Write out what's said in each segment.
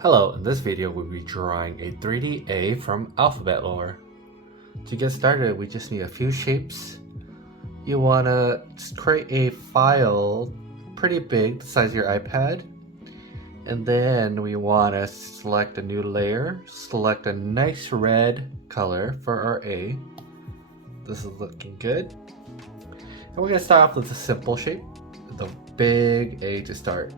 Hello, in this video we'll be drawing a 3D A from alphabet lore. To get started, we just need a few shapes. You want to create a file pretty big, the size of your iPad. And then we want to select a new layer, select a nice red color for our A. This is looking good. And we're going to start off with a simple shape, the big A to start.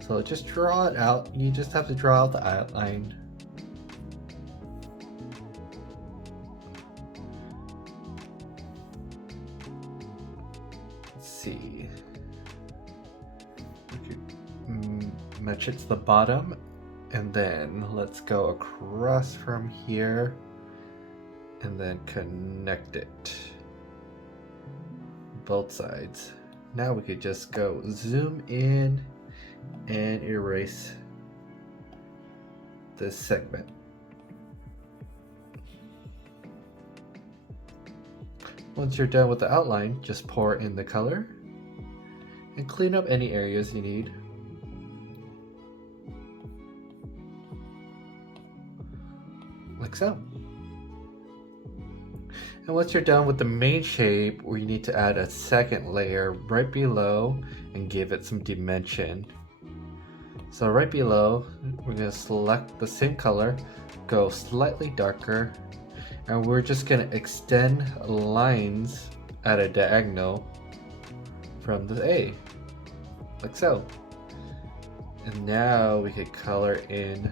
So just draw it out. You just have to draw out the outline. Let's see. Match it to the bottom, and then let's go across from here and then connect it. Both sides. Now we could just go zoom in and erase this segment. Once you're done with the outline, just pour in the color and clean up any areas you need. Like so. And once you're done with the main shape, we need to add a second layer right below and give it some dimension. So right below, we're going to select the same color, go slightly darker, and we're just going to extend lines at a diagonal from the A, like so. And now we could color in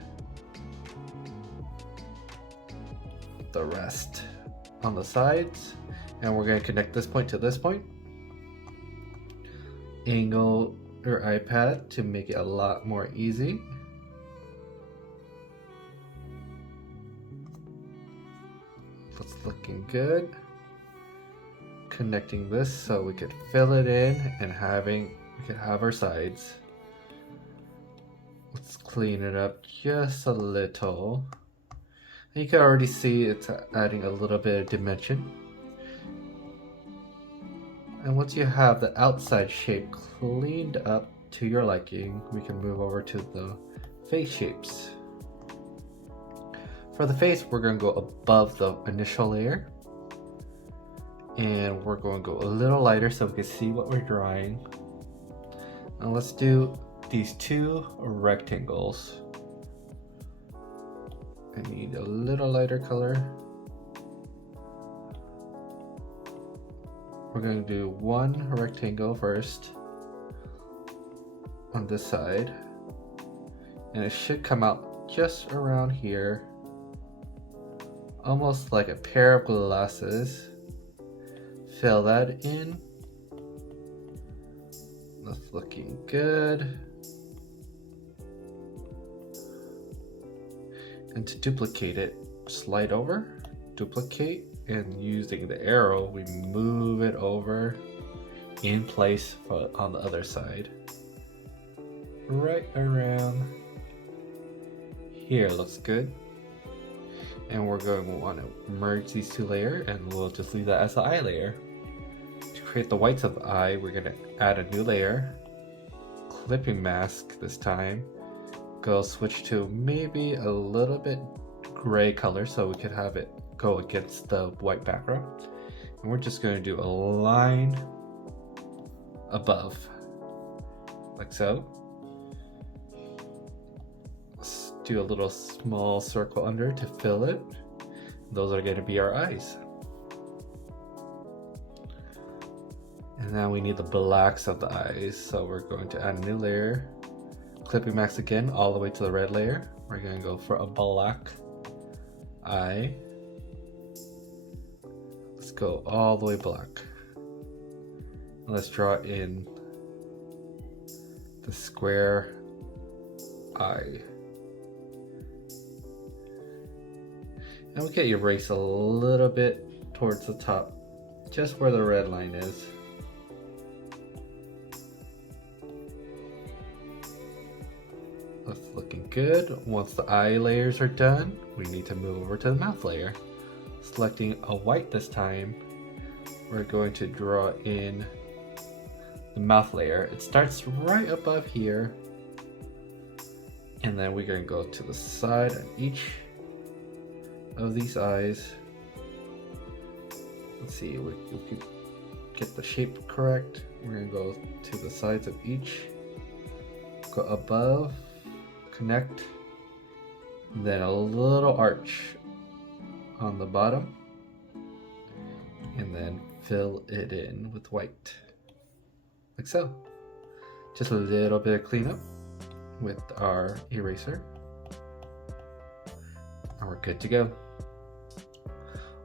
the rest on the sides, and we're going to connect this point to this point. Angle your iPad to make it a lot more easy. That's looking good. Connecting this so we could fill it in and we could have our sides. Let's clean it up just a little. And you can already see it's adding a little bit of dimension. And once you have the outside shape cleaned up to your liking, we can move over to the face shapes. For the face, we're going to go above the initial layer. And we're going to go a little lighter so we can see what we're drawing. And let's do these two rectangles. I need a little lighter color. We're going to do one rectangle first on this side, and it should come out just around here, almost like a pair of glasses. Fill that in. That's looking good. And to duplicate it, slide over, duplicate, and using the arrow, we move it over in place on the other side. Right around here looks good. And we're going to want to merge these two layers, and we'll just leave that as the eye layer. To create the whites of the eye, we're going to add a new layer, clipping mask this time. Go switch to maybe a little bit gray color so we could have it go against the white background. And we're just going to do a line above, like so. Let's do a little small circle under to fill it. Those are going to be our eyes. And now we need the blacks of the eyes, so we're going to add a new layer, clipping mask again all the way to the red layer. We're going to go for a black eye. Let's go all the way black. Let's draw in the square eye. And we can erase a little bit towards the top, just where the red line is. That's looking good. Once the eye layers are done, we need to move over to the mouth layer. Selecting a white this time, we're going to draw in the mouth layer. It starts right above here And then we're going to go to the side of each of these eyes. Let's see, we could get the shape correct. We're going to go to the sides of each, go above, connect, then a little arch on the bottom, and then fill it in with white, like so. Just a little bit of cleanup with our eraser, and we're good to go.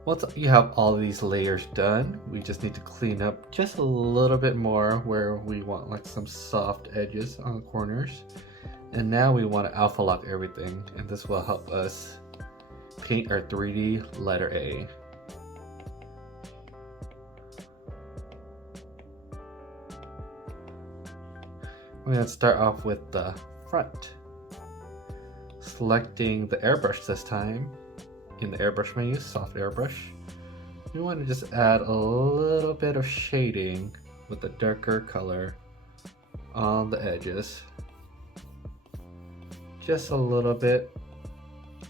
Once you have all of these layers done, we just need to clean up just a little bit more where we want like some soft edges on the corners. And now we want to alpha lock everything, and this will help us paint our 3D letter A. We're going to start off with the front. Selecting the airbrush this time. In the airbrush menu, soft airbrush, we want to just add a little bit of shading with a darker color on the edges. Just a little bit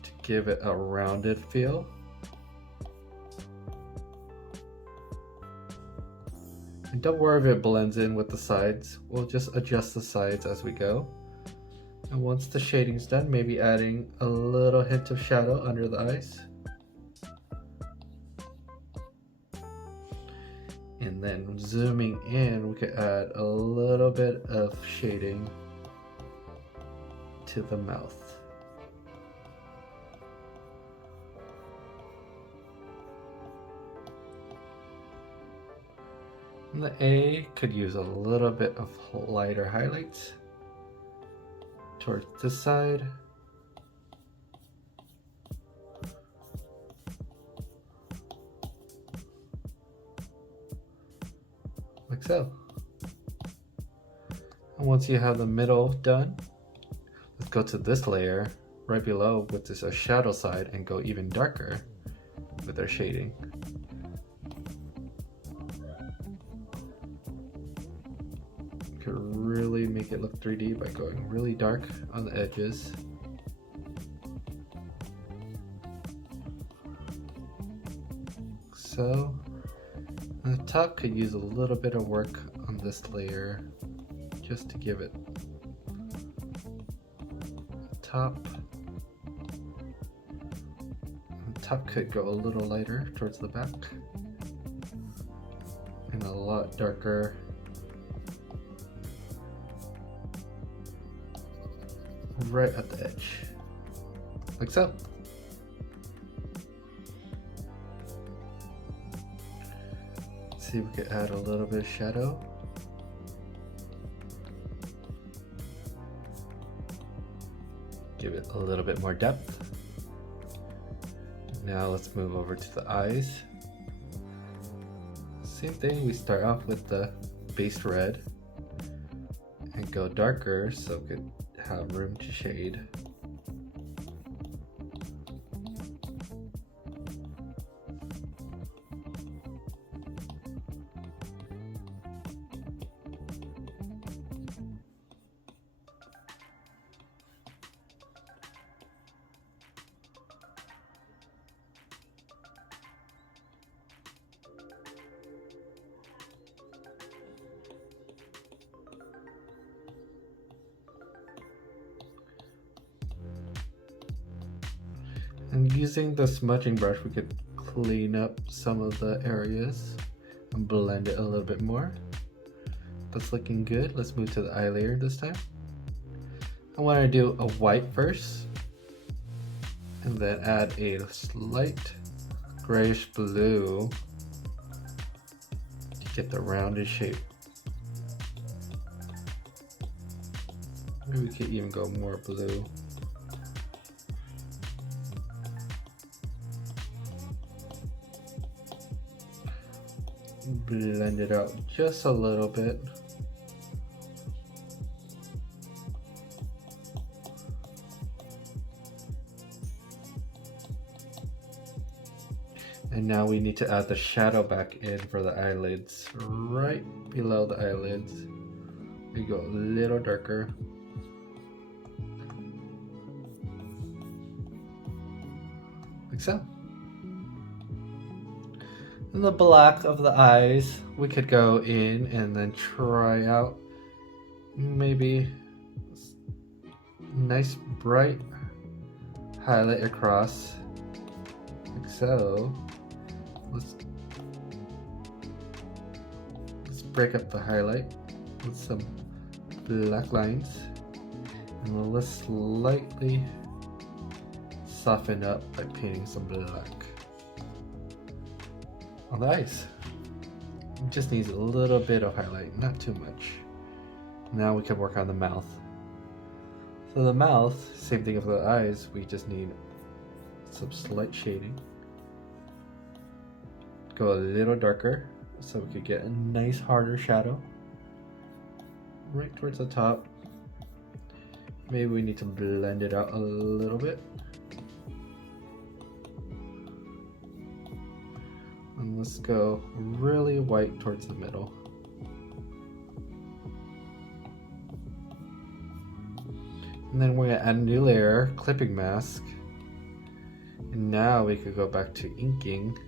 to give it a rounded feel. And don't worry if it blends in with the sides. We'll just adjust the sides as we go. And once the shading's done, maybe adding a little hint of shadow under the eyes. And then zooming in, we could add a little bit of shading to the mouth. And the A could use a little bit of lighter highlights towards this side. Like so. And once you have the middle done, let's go to this layer right below, which is a shadow side, and go even darker with our shading. Could really make it look 3D by going really dark on the edges. So, the top could use a little bit of work on this layer just to give it a top. The top could go a little lighter towards the back and a lot darker right at the edge, like so. Let's see if we could add a little bit of shadow. Give it a little bit more depth. Now let's move over to the eyes. Same thing, we start off with the base red and go darker so it could have room to shade. And using the smudging brush, we could clean up some of the areas and blend it a little bit more. That's looking good. Let's move to the eye layer this time. I want to do a white first, and then add a slight grayish blue to get the rounded shape. Maybe we could even go more blue. Blend it out just a little bit. And now we need to add the shadow back in for the eyelids. Right below the eyelids, we go a little darker. like so. In the black of the eyes, we could go in and then try out maybe nice bright highlight across, like so. Let's break up the highlight with some black lines, and let's slightly soften up by painting some black on the eyes. It just needs a little bit of highlight, not too much. Now we can work on the mouth. So the mouth, same thing for the eyes, we just need some slight shading. Go a little darker so we could get a nice harder shadow right towards the top. Maybe we need to blend it out a little bit. And let's go really white towards the middle. And then we're gonna add a new layer, clipping mask. And now we could go back to inking.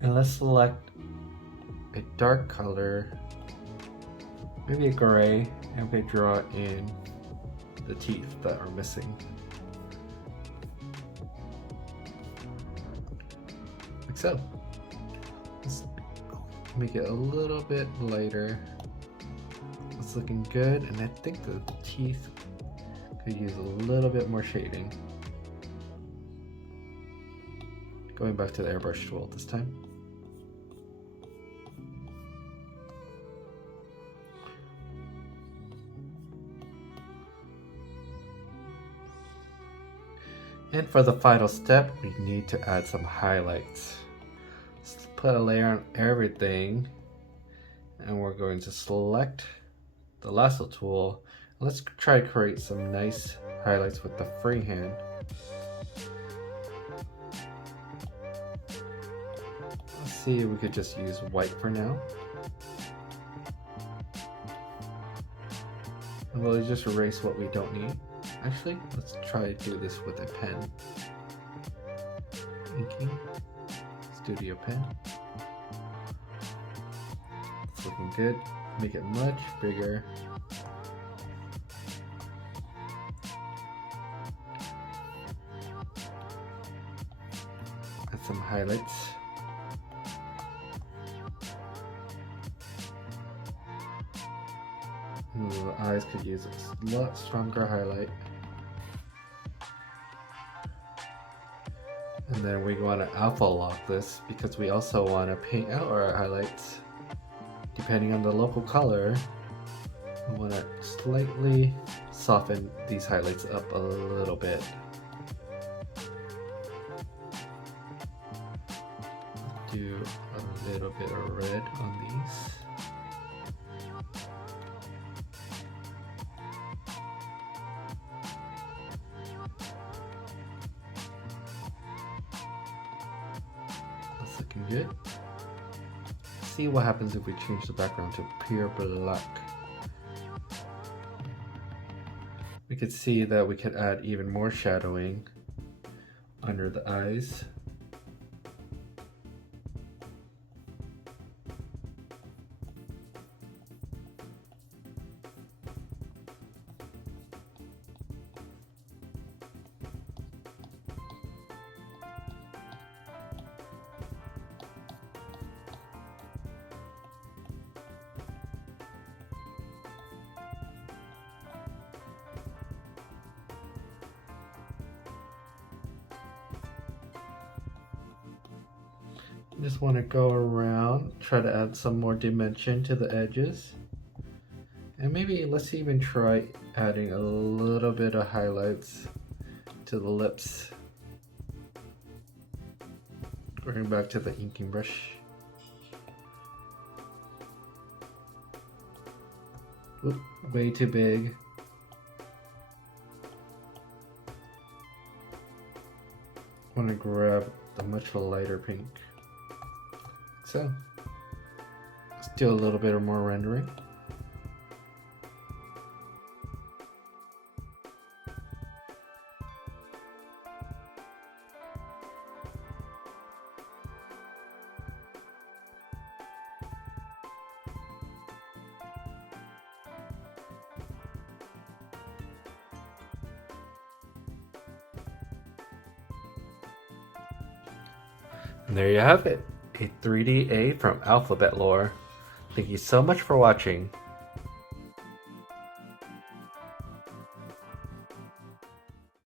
And let's select a dark color, maybe a gray, and we draw in the teeth that are missing. Like so. Let's make it a little bit lighter. It's looking good, and I think the teeth could use a little bit more shading. Going back to the airbrush tool this time. And for the final step, we need to add some highlights. Let's put a layer on everything, and we're going to select the lasso tool. Let's try to create some nice highlights with the freehand. Let's see if we could just use white for now. And we'll just erase what we don't need. Actually, let's try to do this with a pen. Inking, studio pen. It's looking good. Make it much bigger. Add some highlights. Ooh, the eyes could use a lot stronger highlight. And then we want to alpha lock this because we also want to paint out our highlights. Depending on the local color, we want to slightly soften these highlights up a little bit. Do a little bit of red on these. That's looking good. See what happens if we change the background to pure black. We could see that we could add even more shadowing under the eyes. Just want to go around, try to add some more dimension to the edges. And maybe let's even try adding a little bit of highlights to the lips. Going back to the inking brush. Oop, way too big. I want to grab a much lighter pink. So, let's do a little bit more rendering. And there you have it, a 3D A from Alphabet Lore. Thank you so much for watching.